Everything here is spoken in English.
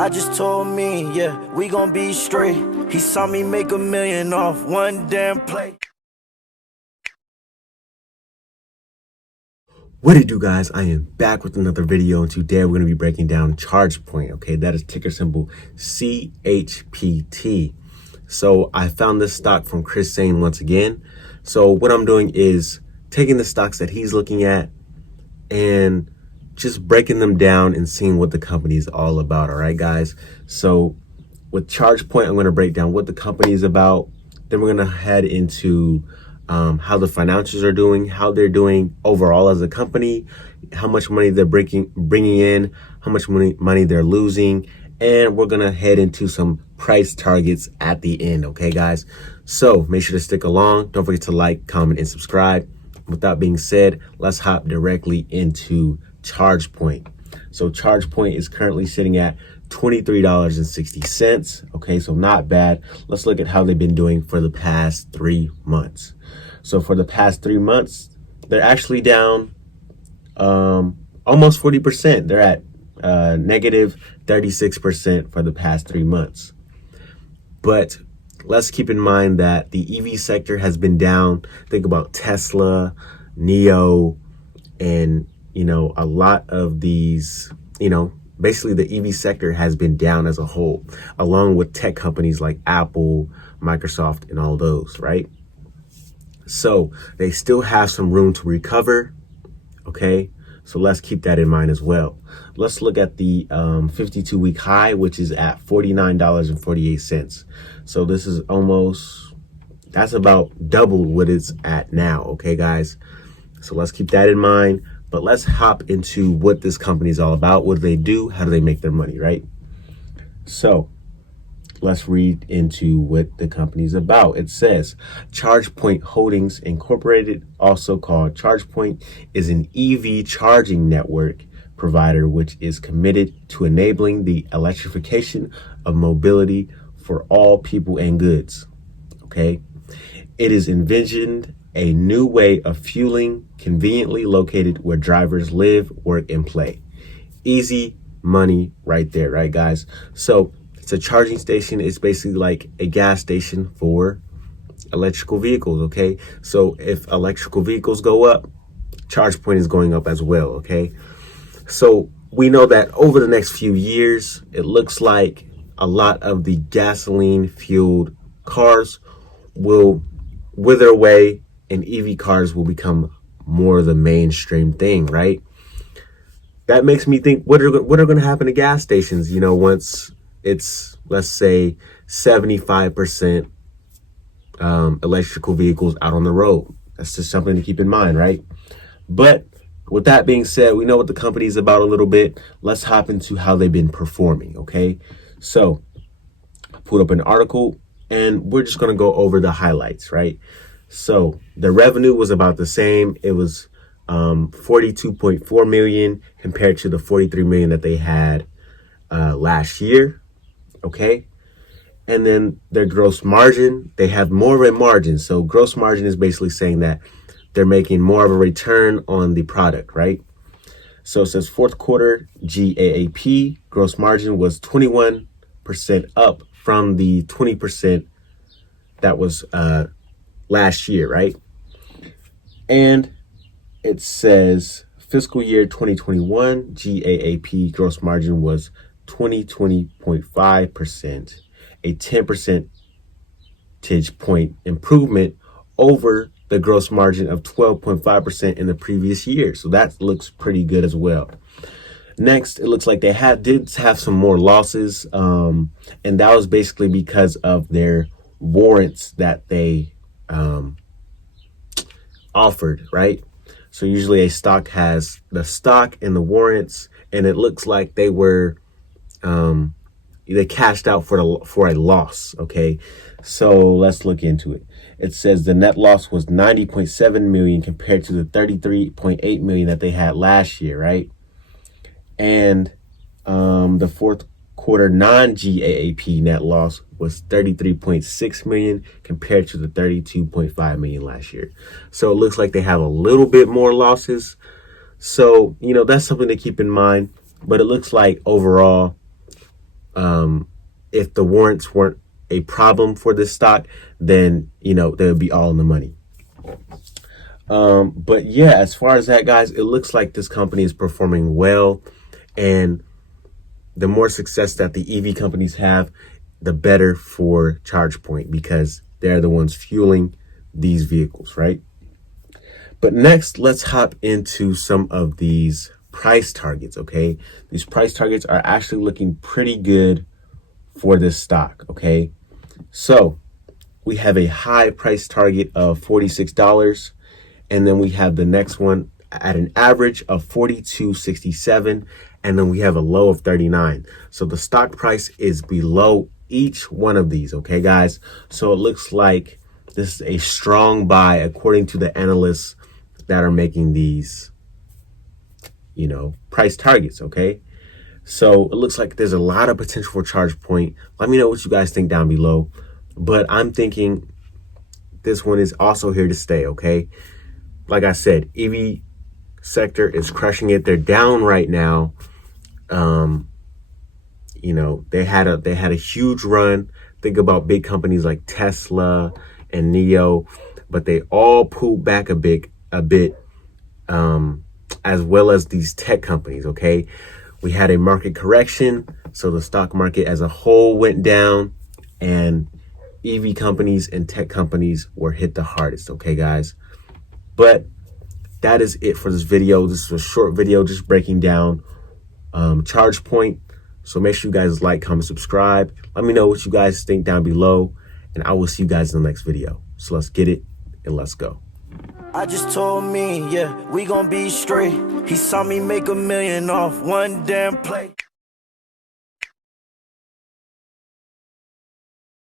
I just told me, yeah, we gon' be straight. He saw me make $1 million off one damn play. What it do, guys? I am back with another video, and today we're going to be breaking down ChargePoint. Okay, that is ticker symbol CHPT. So I found this stock from Sain once again. So what I'm doing is taking the stocks that he's looking at and just breaking them down and seeing what the company is all about. All right, guys. So with ChargePoint, I'm going to break down what the company is about. Then we're going to head into how the financials are doing, how they're doing overall as a company, how much money they're bringing in, how much money they're losing, and we're gonna head into some price targets at the end. Okay, guys. So make sure to stick along. Don't forget to like, comment, and subscribe. With that being said, let's hop directly into ChargePoint. So ChargePoint is currently sitting at $23.60. Okay, so not bad. Let's look at how they've been doing for the past 3 months. So for the past 3 months, they're actually down almost 40%. They're at negative 36% for the past 3 months. But let's keep in mind that the EV sector has been down. Think about Tesla, NIO, and, a lot of these, basically the EV sector has been down as a whole, along with tech companies like Apple, Microsoft, and all those, right? So they still have some room to recover. Okay, so let's keep that in mind as well. Let's look at the 52-week high, which is at $49.48. So this is that's about double what it's at now. Okay, guys. So let's keep that in mind. But let's hop into what this company is all about. What do they do? How do they make their money, right? So let's read into what the company is about. It says ChargePoint Holdings Incorporated, also called ChargePoint, is an EV charging network provider which is committed to enabling the electrification of mobility for all people and goods. Okay. It is envisioned a new way of fueling conveniently located where drivers live, work, and play. Easy money right there, right, guys? So it's a charging station. It's basically like a gas station for electrical vehicles, okay? So if electrical vehicles go up, ChargePoint is going up as well, okay? So we know that over the next few years, it looks like a lot of the gasoline-fueled cars will wither away and EV cars will become more the mainstream thing, right? That makes me think, what are going to happen to gas stations, once it's, let's say, 75% electrical vehicles out on the road? That's just something to keep in mind, right? But with that being said, we know what the company is about a little bit. Let's hop into how they've been performing, okay? So I put up an article and we're just going to go over the highlights, right? So the revenue was about the same. It was 42.4 million compared to the 43 million that they had last year. Okay. And then their gross margin, they have more of a margin. So gross margin is basically saying that they're making more of a return on the product, right? So it says fourth quarter GAAP gross margin was 21% up from the 20% that was last year, right? And it says fiscal year 2021 GAAP gross margin was 20.5%, a 10 percentage point improvement over the gross margin of 12.5% in the previous year. So that looks pretty good as well. Next, it looks like they did have some more losses, and that was basically because of their warrants that they offered, right? So usually a stock has the stock and the warrants, and it looks like they were they cashed out for a loss. Okay, so let's look into it. It says the net loss was 90.7 million compared to the 33.8 million that they had last year, right? And the fourth quarter non-GAAP net loss was 33.6 million compared to the 32.5 million last year. So it looks like they have a little bit more losses. So, that's something to keep in mind. But it looks like overall If the warrants weren't a problem for this stock, then, they would be all in the money. But yeah, as far as that, guys, it looks like this company is performing well. And the more success that the EV companies have, the better for ChargePoint, because they're the ones fueling these vehicles, right? But next, let's hop into some of these price targets, okay? These price targets are actually looking pretty good for this stock, okay? So we have a high price target of $46, and then we have the next one at an average of $42.67, and then we have a low of $39. So the stock price is below each one of these, okay, guys? So it looks like this is a strong buy according to the analysts that are making these, price targets, okay? So it looks like there's a lot of potential for ChargePoint. Let me know what you guys think down below. But I'm thinking this one is also here to stay, okay? Like I said, EV sector is crushing it. They're down right now. They had a huge run. Think about big companies like Tesla and NIO, but they all pulled back a bit, as well as these tech companies, okay? We had a market correction, so the stock market as a whole went down, and EV companies and tech companies were hit the hardest, okay, guys? But that is it for this video. This is a short video just breaking down ChargePoint. So make sure you guys like, comment, subscribe. Let me know what you guys think down below, and I will see you guys in the next video. So let's get it and let's go. I just told me, yeah, we gon' be straight. He saw me make $1 million off one damn play.